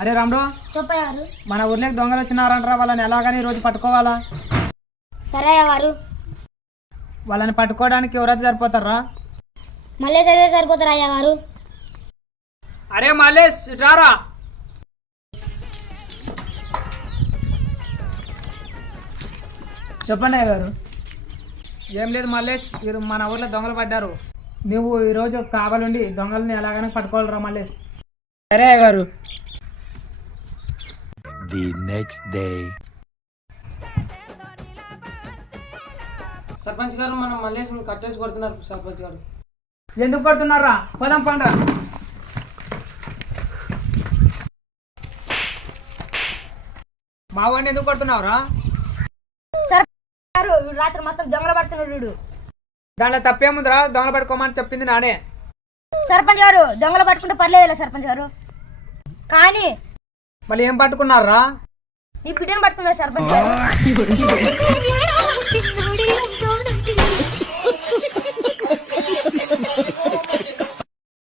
అరే రాముడు, చెప్పయ్యారు. మన ఊర్లోకి దొంగలు వచ్చినారంటారా, వాళ్ళని ఎలాగని రోజు పట్టుకోవాలా? సరే అయ్యగారు. వాళ్ళని పట్టుకోవడానికి ఎవరైతే సరిపోతారా? మళ్ళీ చదివే సరిపోతారు అయ్యగారు. అరే మల్లేష్ రారా. చెప్పండి అయ్యగారు. ఏం లేదు మల్లేష్, మీరు మన ఊర్లో దొంగలు పడ్డారు. నువ్వు ఈరోజు కావాలండి దొంగలని ఎలాగైనా పట్టుకోవాలరా మల్లేష్. సరే అయ్యగారు. The next day. సర్పంచ్ గారు, మనం మల్లేష్ని కట్టేసి కొడుతున్నారు. సర్పంచ్ గారు ఎందుకు కొడుతున్నారా? పోదాం పండ్రా. మా వాడిని ఎందుకు కొడుతున్నావురా? రాత్రి మొత్తం దొంగలు పడుతున్నాడు. దాంట్లో తప్పేముందిరా? దొంగలు పట్టుకోమని చెప్పింది నానే. సర్పంచ్ గారు, దొంగలు పట్టుకుంటే పర్లేదు సర్పంచ్ గారు, కానీ మళ్ళీ ఏం పట్టుకున్నారా? ఈ బిడ్డను పట్టుకున్నారు సర్పంచ్ గారు.